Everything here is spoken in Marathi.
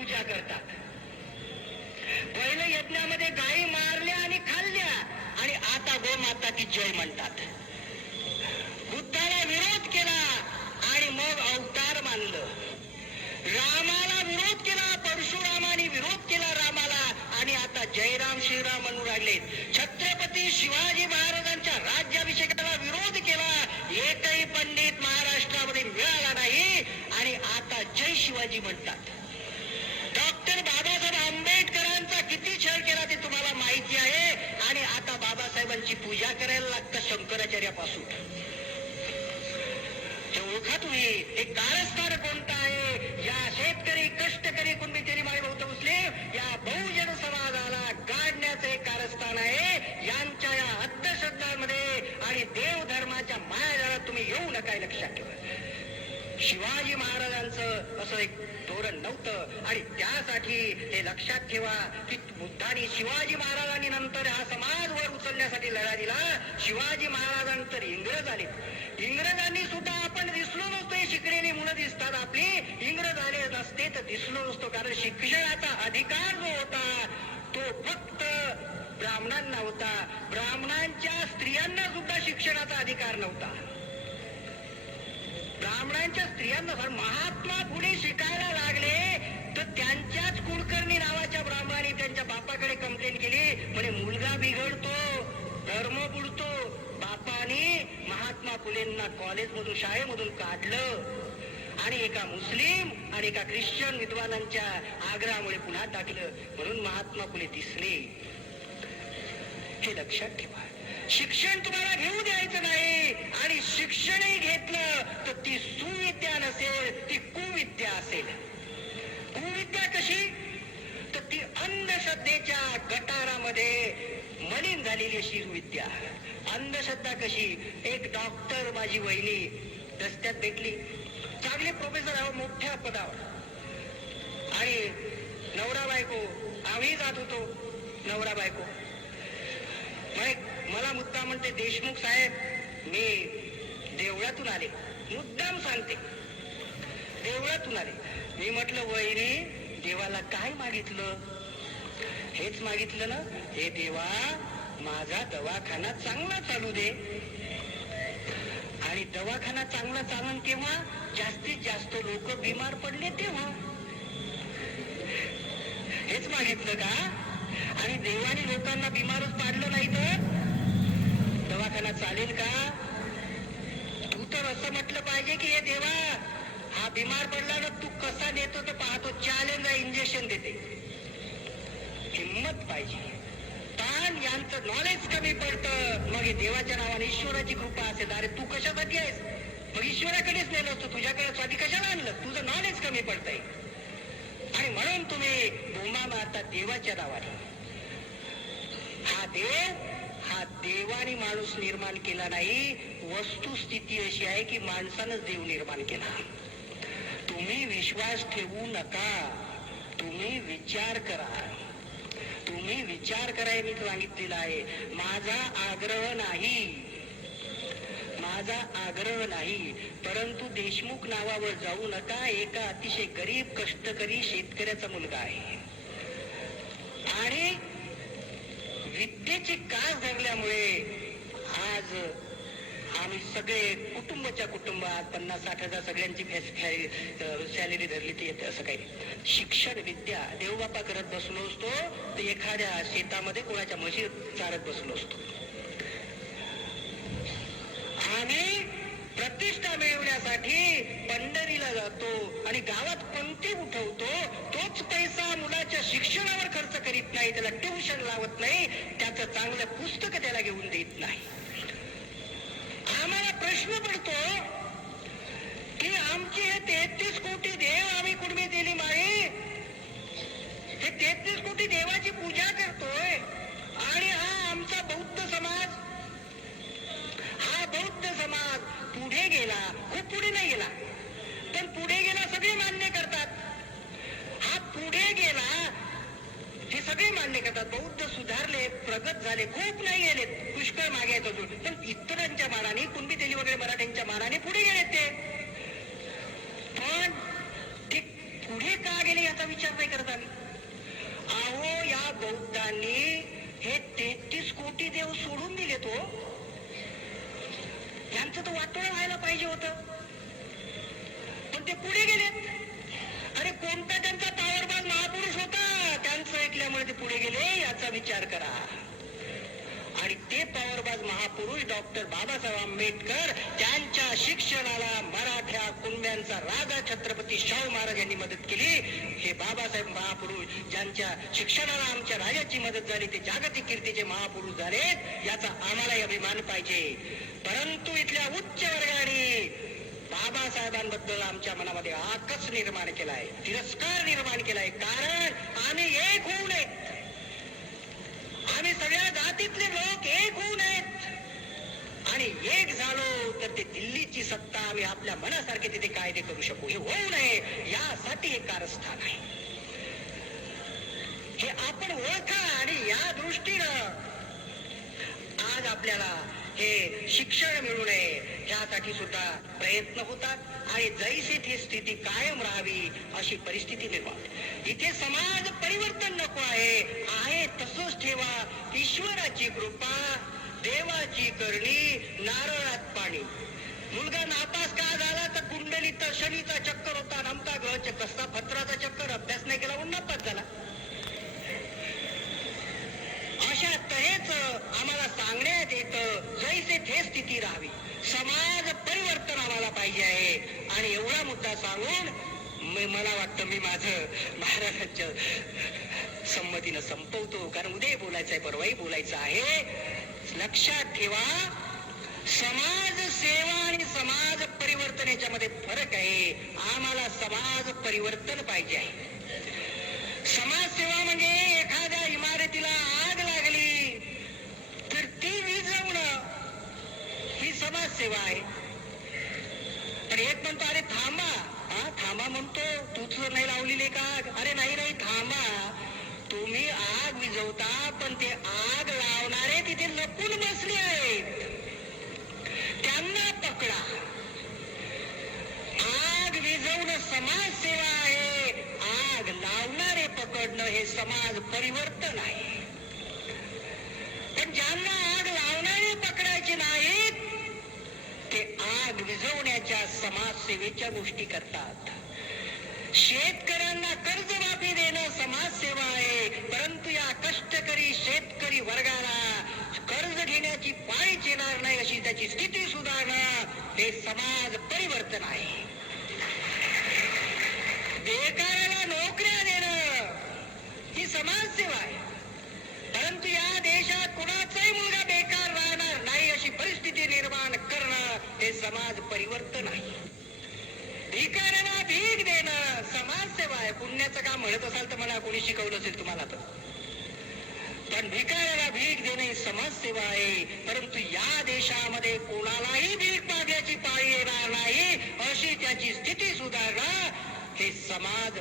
पूजा करतात. पहिल्या यज्ञामध्ये गायी मारल्या आणि खाल्ल्या आणि आता गोमाता की जय म्हणतात. बुद्धाला विरोध केला आणि मग अवतार मानलं. रामा विरोध केला परशुरामाने विरोध केला रामाला आणि आता जयराम श्रीराम म्हणून राहिले छत्रपती शिवाजी महाराजांच्या राज्याभिषेकाला विरोध केला एकही पंडित महाराष्ट्रामध्ये मिळाला नाही आणि आता जय शिवाजी म्हणतात डॉक्टर बाबासाहेब आंबेडकरांचा किती छळ केला ते तुम्हाला माहिती आहे आणि आता बाबासाहेबांची पूजा करायला लागतं शंकराचार्यापासून. हे ओळखा तुम्ही ते कारस्थान कोणतं आहे? या शेतकरी कष्टकरी कुणबी माळी भाऊ मुस्लिम या बहुजन समाजाला गाडण्याचं हे कारस्थान आहे. यांच्या या अंधश्रद्धांमध्ये आणि देव धर्माच्या मायाजाळात तुम्ही येऊ नका लक्षात ठेवा. शिवाजी महाराजांचं असं एक धोरण नव्हतं. आणि त्यासाठी हे लक्षात ठेवा की बुद्धाने शिवाजी महाराजांनी नंतर हा समाज बदलण्यासाठी लढा दिला. शिवाजी महाराजांतर इंग्रज आले. इंग्रजांनी सुद्धा आपण दिसलो नसतो हे शिकलेली मुलं दिसतात आपली. इंग्रज आले नसते तर दिसलो नसतो कारण शिक्षणाचा अधिकार जो होता तो फक्त ब्राह्मणांना होता. ब्राह्मणांच्या स्त्रियांना सुद्धा शिक्षणाचा अधिकार नव्हता. ब्राह्मणांच्या स्त्रियांना महात्मा पुढे शिकायला लागले तर त्यांच्याच कुलकर्णी नावाच्या ब्राह्मणाने त्यांच्या बापाकडे कंप्लेंट केली. म्हणे मुलगा बिघडतो धर्म बुडतो. बापाने महात्मा फुलेंना कॉलेजमधून शाळेमधून काढलं. आणि एका मुस्लिम आणि एका ख्रिश्चन विद्वानांच्या आग्रहामुळे पुन्हा टाकलं. म्हणून महात्मा फुले दिसले. हे लक्षात ठेवा. शिक्षण तुम्हाला घेऊ द्यायचं नाही. आणि शिक्षणही घेतलं तर ती सुविद्या नसेल ती कुविद्या असेल. कुविद्या कशी? तर ती अंधश्रद्धेच्या गटारामध्ये मलिन झालेली अशी विद्या. अंधश्रद्धा कशी? एक डॉक्टर माझी वहिनी रस्त्यात भेटली. चांगले प्रोफेसर आहे मोठ्या पदावर. आणि नवरा बायको आम्ही जात होतो नवरा बायको. मला मुद्दा म्हणते देशमुख साहेब मी देवळातून आले. मुद्दाम सांगते. देवळातून आले. मी म्हटलं वहिनी देवाला काय मागितलं? हेच मागितलं ना हे देवा माझा दवाखाना चांगला चालू दे. आणि दवाखाना चांगला चालन तेव्हा जास्तीत जास्त लोक बिमार पडले तेव्हा. हेच मागितलं का? आणि देवाने लोकांना बिमारच पाडलं नाही तर? दवाखाना चालेल का? तू तर असं म्हटलं पाहिजे की हे देवा हा बिमार पडला ना तू कसा देतो तर पाहतो चालेल इंजेक्शन देते. हिम्मत पाहिजे. यांचं नॉलेज कमी पडतं. मग हे देवाच्या नावाने ईश्वराची कृपा असे अरे तू कशासाठी आहेस? मग ईश्वराकडेच नेलं असतं. तुझ्याकडे स्वाधी कशाला आणलं? तुझं नॉलेज कमी पडतंय. आणि म्हणून तुम्ही बोंबा मारता देवाच्या नावाने. हा देव हा देवाने माणूस निर्माण केला नाही. वस्तुस्थिती अशी आहे की माणसानंच देव निर्माण केला. तुम्ही विश्वास ठेवू नका. तुम्ही विचार करा. तुम्ही विचार कराय मी सांगितलेला आहे. माझा आग्रह नाही. माझा आग्रह नाही. परंतु देशमुख नावावर जाऊ नका. एका अतिशय गरीब कष्टकरी शेतकऱ्याचा मुलगा आहे. आणि विद्येची कास धरल्यामुळे आज आम्ही सगळे कुटुंबाच्या कुटुंबात पन्नास साठ हजार सगळ्यांची सॅलरी धरली ती येते असं काही. शिक्षण विद्या देवबापा करत बसलो असतो तर एखाद्या शेतामध्ये कोणाच्या म्हशी चारत बसलो असतो. आम्ही प्रतिष्ठा मिळवण्यासाठी पंढरीला जातो आणि गावात पंक्ती उठवतो तोच पैसा मुलाच्या शिक्षणावर खर्च करीत नाही त्याला ट्युशन लावत नाही त्याचं चांगलं पुस्तक त्याला घेऊन देत नाही. प्रश्न पडतो की आमचे हे तेहतीस कोटी देव आम्ही कुणबी दिली माई? हे तेहतीस कोटी देवाची पूजा करतोय आणि हा आमचा बौद्ध समाज हा बौद्ध समाज पुढे गेला खूप पुढे नाही गेला पण पुढे गेला सगळे मान्य करतात हा पुढे गेला हे सगळे मान्य करतात बौद्ध सुधारले प्रगत झाले. खूप नाही गेले. पुष्कळ मागे आहेत अजून. पण इतरांच्या मानाने कुणबी तेली वगैरे मराठ्यांच्या मानाने पुढे गेले ते. पण ते पुढे का गेले याचा विचार नाही करत आम्ही. अहो या बौद्धांनी हे तेहतीस कोटी देव सोडून दिले तो हो. यांचं तर वाटोळ व्हायला पाहिजे होत. पण ते पुढे गेलेत. अरे कोणता त्यांचा पावरबाज महापुरुष होता त्यांचं ऐकल्यामुळे ते पुढे गेले याचा विचार करा. आणि ते पॉवरबाज महापुरुष डॉक्टर बाबासाहेब आंबेडकर त्यांच्या शिक्षणाला मराठ्या कुंब्यांचा राजा छत्रपती शाहू महाराज यांनी मदत केली. हे बाबासाहेब महापुरुष ज्यांच्या शिक्षणाला आमच्या राजाची मदत झाली ते जागतिक कीर्तीचे महापुरुष झाले याचा आम्हालाही अभिमान पाहिजे. परंतु इथल्या उच्च वर्गाने बाबासाहेबांबद्दल आमच्या मनामध्ये आकस निर्माण केलाय तिरस्कार निर्माण केलाय. कारण आम्ही एक होऊ नये. जातीतले लोक एक होऊ नयेत आणि एक झालो तर ते दिल्लीची सत्ता आम्ही आपल्या मनासारखे तिथे कायदे करू शकू. हे होऊ नये यासाठी हे कारस्थान आहे. हे आपण ओळखा आणि या दृष्टीनं आज आपल्याला हे शिक्षण मिळू नये. यासाठी सुद्धा प्रयत्न होतात. आणि जैसे ती स्थिती कायम राहावी अशी परिस्थिती निर्माण. इथे समाज परिवर्तन नको आहे. आहे तसंच ठेवा. ईश्वराची कृपा देवाची करणी नारळात पाणी. मुलगा नापास का झाला? तर कुंडलीत शनीचा चक्कर होता नमता ग्रह चक्कर असता चक्कर अभ्यास नाही केला म्हणून नापास झाला. हेच आम्हाला सांगण्यात येतं जैसे थे स्थिती राहावी. समाज परिवर्तन आम्हाला पाहिजे आहे. आणि एवढा मुद्दा सांगून मला वाटतं मी माझं महाराजांच्या संमतीनं संपवतो. कारण उद्या बोलायचं आहे परवाही बोलायचं आहे. लक्षात ठेवा समाज सेवा आणि समाज परिवर्तन याच्यामध्ये फरक आहे. आम्हाला समाज परिवर्तन पाहिजे आहे. समाजसेवा म्हणजे एखाद्या इमारतीला आग लागली तर ती विझवणं सेवा आहे पण एक म्हणतो अरे थांबा. हा थांबा म्हणतो तूच नाही लावलेली का आग अरे नाही नाही थांबा. तुम्ही आग विझवता पण ते आग लावणारे तिथे लपून बसले आहेत. त्यांना पकडा. आग विझवणं समाजसेवा आहे. आग लावणारे पकडणं हे समाज परिवर्तन आहे. पण ज्यांना आग लावणारे पकडायचे नाही भिजवण्याच्या समाजसेवेच्या गोष्टी करतात. शेतकऱ्यांना कर्जमाफी देणं समाजसेवा आहे. परंतु या कष्टकरी शेतकरी वर्गाला कर्ज घेण्याची पाळीच येणार नाही अशी त्याची स्थिती सुधारणं हे समाज परिवर्तन आहे बेकाराला नोकऱ्या देणं ही समाजसेवा आहे परंतु या देशात कुणाचाही मुलगा बेकार राहणार नाही अशी परिस्थिती निर्माण करणं हे समाज परिवर्तन आहे भिकाऱ्यांना भीक देणं समाजसेवा आहे पुण्याचं काम म्हणत असाल तर मला कोणी शिकवलं असेल तुम्हाला तर. पण भिकाऱ्याला भीक देणे ही समाजसेवा आहे. परंतु या देशामध्ये कोणालाही भीक मागण्याची पाळी येणार नाही. अशी त्याची स्थिती सुधारणं हे समाज